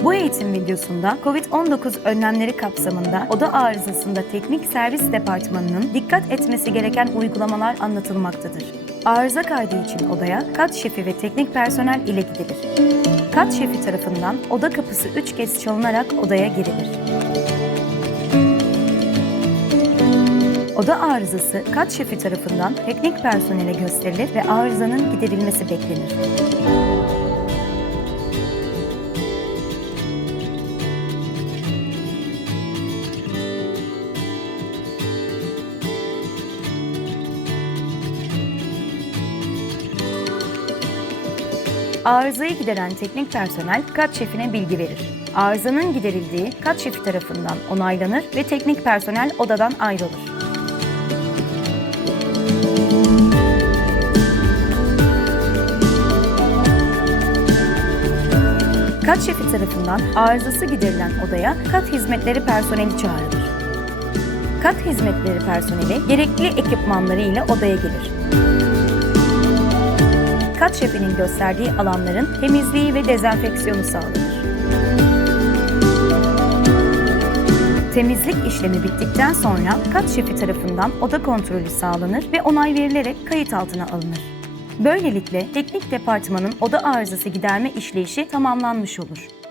Bu eğitim videosunda COVID-19 önlemleri kapsamında oda arızasında teknik servis departmanının dikkat etmesi gereken uygulamalar anlatılmaktadır. Arıza kaydı için odaya kat şefi ve teknik personel ile gidilir. Kat şefi tarafından oda kapısı 3 kez çalınarak odaya girilir. Oda arızası kat şefi tarafından teknik personele gösterilir ve arızanın giderilmesi beklenir. Arızayı gideren teknik personel kat şefine bilgi verir. Arızanın giderildiği kat şefi tarafından onaylanır ve teknik personel odadan ayrılır. Kat şefi tarafından arızası giderilen odaya kat hizmetleri personeli çağrılır. Kat hizmetleri personeli gerekli ekipmanları ile odaya gelir. Kat şefinin gösterdiği alanların temizliği ve dezenfeksiyonu sağlanır. Temizlik işlemi bittikten sonra kat şefi tarafından oda kontrolü sağlanır ve onay verilerek kayıt altına alınır. Böylelikle teknik departmanın oda arızası giderme işleyişi tamamlanmış olur.